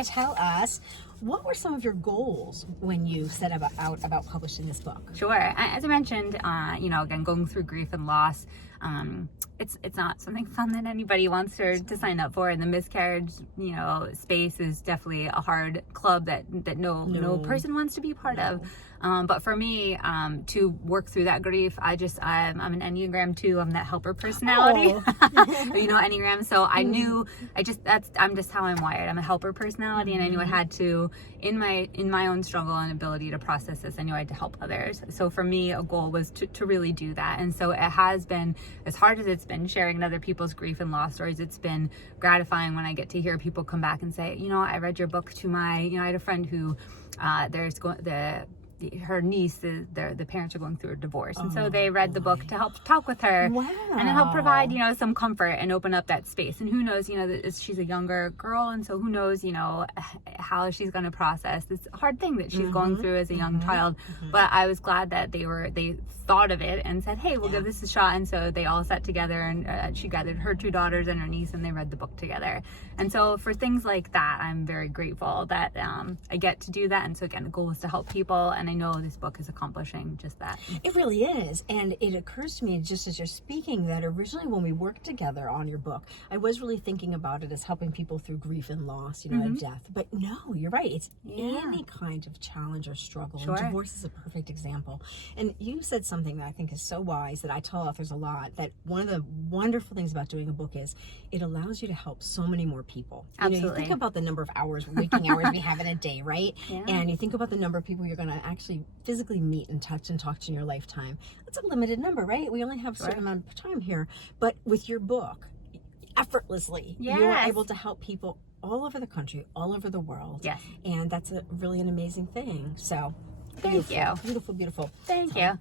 Okay. tell us, what were some of your goals when you set out about publishing this book? Sure. As I mentioned, again, going through grief and loss, it's not something fun that anybody wants to sign up for. And the miscarriage, space is definitely a hard club that no person wants to be part of. But for me, to work through that grief, I'm an Enneagram 2. I'm that helper personality. Enneagram. So I knew I'm just how I'm wired. I'm a helper personality, and I knew I had to, in my own struggle and ability to process this, I knew I had to help others. So for me, a goal was to really do that. And so it has been, as hard as it's been sharing other people's grief and loss stories, it's been gratifying when I get to hear people come back and say, I read your book to I had a friend who her niece, the parents are going through a divorce, and so they read the book to help talk with her and to help provide some comfort and open up that space. And who knows, she's a younger girl, and so who knows how she's going to process this hard thing that she's going through as a young child. But I was glad that they thought of it and said, hey, we'll give this a shot. And so they all sat together, and she gathered her 2 daughters and her niece, and they read the book together. And so for things like that, I'm very grateful that I get to do that. And so again, the goal is to help people, and I know this book is accomplishing just that. It really is. And it occurs to me, just as you're speaking, that originally when we worked together on your book, I was really thinking about it as helping people through grief and loss, and death. But no, you're right. It's any kind of challenge or struggle. Sure. And divorce is a perfect example. And you said something that I think is so wise, that I tell authors a lot, that one of the wonderful things about doing a book is it allows you to help so many more people. Absolutely. You think about the number of waking hours we have in a day, right? Yeah. And you think about the number of people you're going to actually physically meet and touch and talk to in your lifetime. That's a limited number, right? We only have a certain amount of time here. But with your book, effortlessly, you are able to help people all over the country, all over the world. Yes. And that's really an amazing thing. So Thank you. Beautiful, beautiful. Thank you.